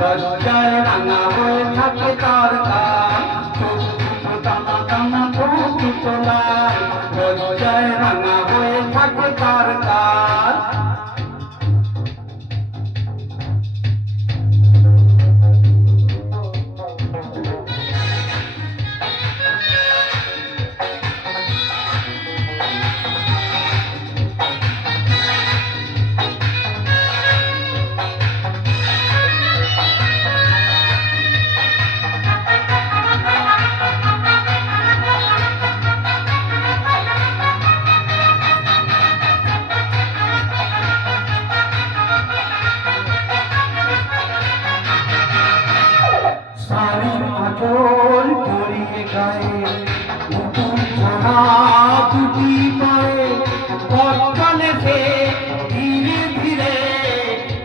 লজ্জায় রাঙা হয়ে থাকে তার গান, চোখ দুটো টানা টানা ঠোঁট দুটো লাল, লজ্জায় রাঙা হয়ে থাকে তার গান। শাড়ির আঁচল জড়িয়ে গায়ে, নতুন ছাড়া দুটি পায়ে, পথ চলে সে ধীরে ধীরে,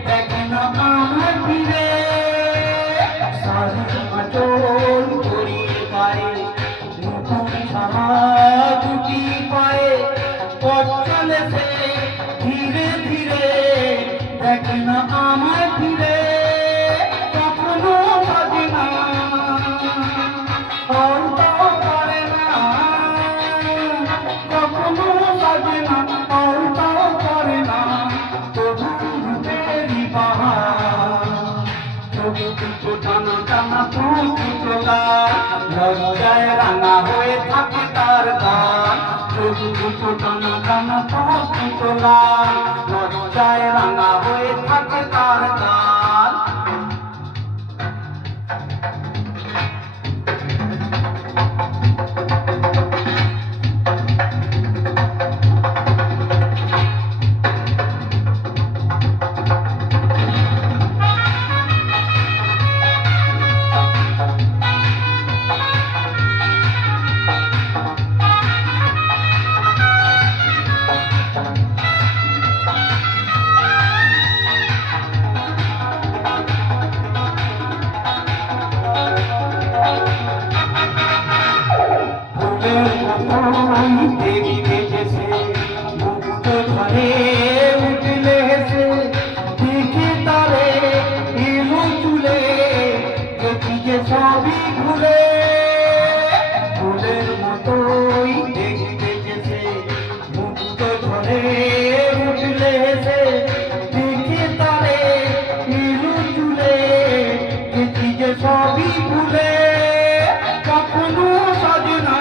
দেখে না আমার ফিরে। শাড়ির আঁচল জড়িয়ে গায়ে, নতুন ছাড়া দুটি পায়ে, পথ চলে সে ধীরে ধীরে, দেখে না আমার ফিরে। লজ্জায় রাঙা হয়ে থাকে তার গান, চোখ দুটো টানা টানা ঠোঁট দুটো লাল, লজ্জায় রাঙা হয়ে থাকে তার গান। সবই ভুলে ফুলের মতোই দেখতে গেছে, মুক্ত ধরে উঠলে হেসে, দেখে তারে ইলু চুলে, দেখি যে সবই ভুলে। কখনো সাজে না,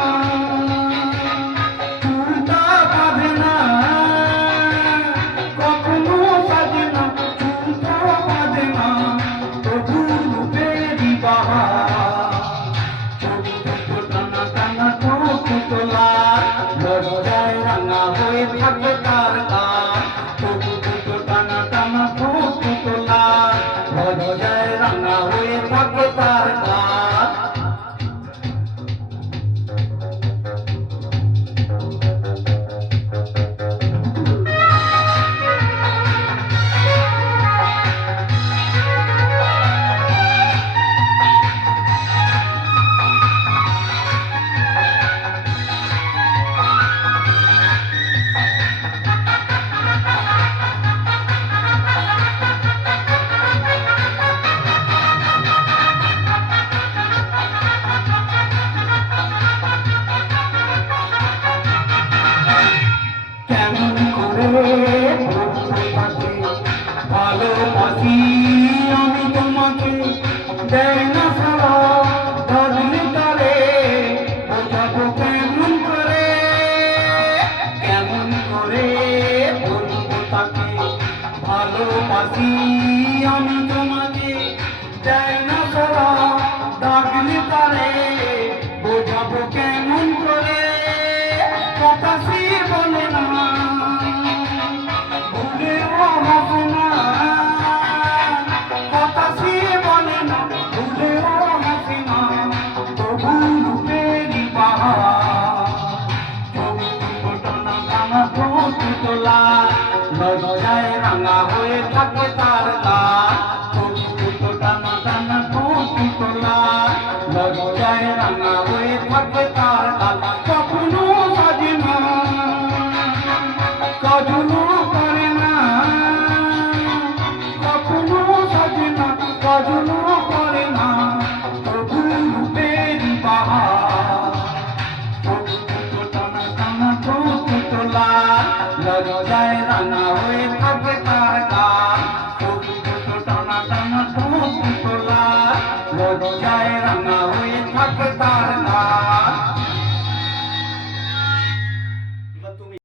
চুলটা বাঁধে না, কখনো সাজে না, চুলটা বাঁধে না, তবু রূপেরই বাহার। লজ্জায় রাঙা হয়ে থাকে তার গান, চোখ দুটো টানা টানা ঠোঁট দুটো লাল, লজ্জায় রাঙা হয়ে থাকে তার গান। ভালোবাসি আমি তোমাকে, দেয় না সারা ধরলে তারে, বোঝাবো কেমন করে, কেমন করে বলবো তাকে। ভালোবাসি আমি তোমাকে, দেয় না সারা ধরলে তারে, বোঝাবো কেমন করে। কথা সে বলে না, ভুলেও হাসে না, কথা সে বলে না, ভুলেও তার